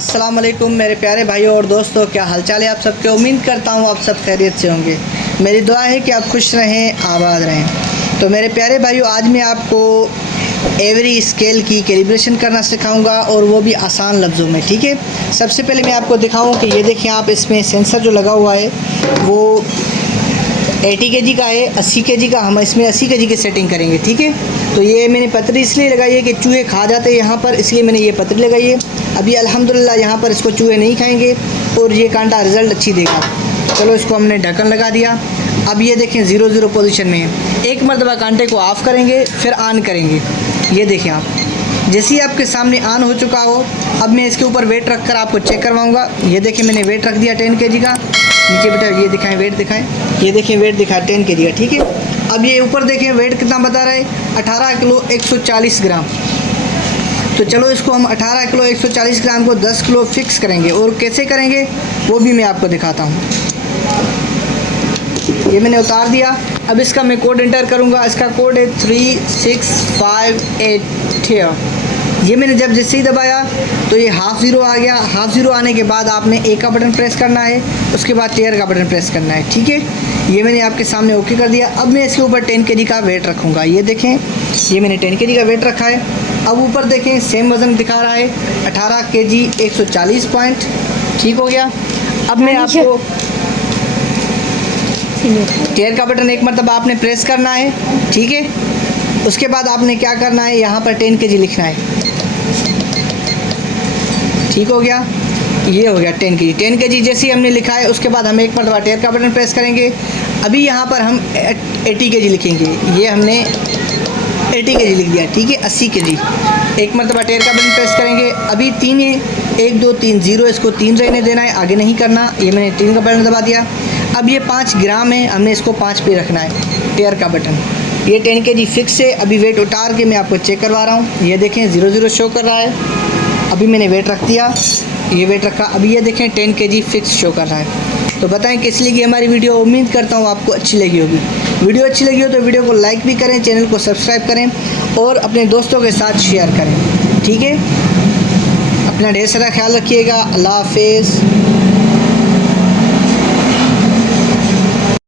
अस्सलाम वालेकुम मेरे प्यारे भाइयों और दोस्तों, क्या हालचाल है आप सबके। उम्मीद करता हूँ आप सब खैरियत से होंगे। मेरी दुआ है कि आप खुश रहें, आबाद रहें। तो मेरे प्यारे भाइयों, आज मैं आपको एवरी स्केल की कैलिब्रेशन करना सिखाऊंगा और वो भी आसान लफ्ज़ों में, ठीक है। सबसे पहले मैं आपको दिखाऊं कि ये देखिए आप, इसमें सेंसर जो लगा हुआ है वो 80 kg का है, 80 kg का। हम इसमें 80 kg की सेटिंग करेंगे, ठीक है। तो ये मैंने पतरी इसलिए लगाई है कि चूहे खा जाते हैं यहाँ पर, इसलिए मैंने ये पतरी लगाई है। अभी अल्हम्दुलिल्लाह यहाँ पर इसको चूहे नहीं खाएंगे और ये कांटा रिज़ल्ट अच्छी देगा। चलो, इसको हमने ढक्कन लगा दिया। अब ये देखें 0-0 पोजीशन में है। एक मरतबा कांटे को ऑफ़ करेंगे, फिर ऑन करेंगे। ये देखें आप, जैसे ही आपके सामने ऑन हो चुका हो, अब मैं इसके ऊपर वेट रख कर आपको चेक करवाऊँगा। ये देखें मैंने वेट रख दिया 10 kg का। नीचे बेटा ये दिखाएं, वेट दिखाएं। ये देखें वेट दिखाएं 10 kg का, ठीक है। अब ये ऊपर देखें वेट कितना बता रहा है, 18 किलो 140 ग्राम। तो चलो, इसको हम 18 किलो 140 ग्राम को 10 किलो फिक्स करेंगे। और कैसे करेंगे वो भी मैं आपको दिखाता हूँ। ये मैंने उतार दिया। अब इसका मैं कोड एंटर करूँगा। इसका कोड है 3658। ये मैंने जब जैसे ही दबाया तो ये हाफ ज़ीरो आ गया। हाफ ज़ीरो आने के बाद आपने ए का बटन प्रेस करना है, उसके बाद टेयर का बटन प्रेस करना है, ठीक है। ये मैंने आपके सामने ओके कर दिया। अब मैं इसके ऊपर 10 kg का वेट रखूँगा। ये देखें, ये मैंने 10 kg का वेट रखा है। अब ऊपर देखें सेम वज़न दिखा रहा है 18 kg 140 पॉइंट, ठीक हो गया। अब मैं आपको टेयर का बटन एक मरतबा आपने प्रेस करना है, ठीक है। उसके बाद आपने क्या करना है, यहाँ पर 10 kg लिखना है, ठीक हो गया। ये हो गया 10 kg। 10 kg जैसे ही हमने लिखा है, उसके बाद हम एक मरतबा टेयर का बटन प्रेस करेंगे। अभी यहाँ पर हम 80 kg लिखेंगे। ये हमने 80 kg लिख दिया, ठीक है। 80 kg एक मरतबा टेयर का बटन प्रेस करेंगे। अभी 3 है, 1 2 3 0, इसको 3 रहने देना है, आगे नहीं करना। ये मैंने 3 का बटन दबा दिया। अब ये 5 ग्राम है, हमने इसको 5 पे रखना है, टेयर का बटन। ये 10 kg फिक्स है। अभी वेट उतार के मैं आपको चेक करवा रहा हूँ। ये देखें 0-0 शो कर रहा है। अभी मैंने वेट रख दिया, ये वेट रखा। अभी ये देखें 10 kg फिक्स शो कर रहा है। तो बताएं कैसी लगी हमारी वीडियो। उम्मीद करता हूँ आपको अच्छी लगी होगी। वीडियो अच्छी लगी हो तो वीडियो को लाइक भी करें, चैनल को सब्सक्राइब करें और अपने दोस्तों के साथ शेयर करें, ठीक है। अपना ढेर सारा ख्याल रखिएगा। अल्लाह हाफिज़।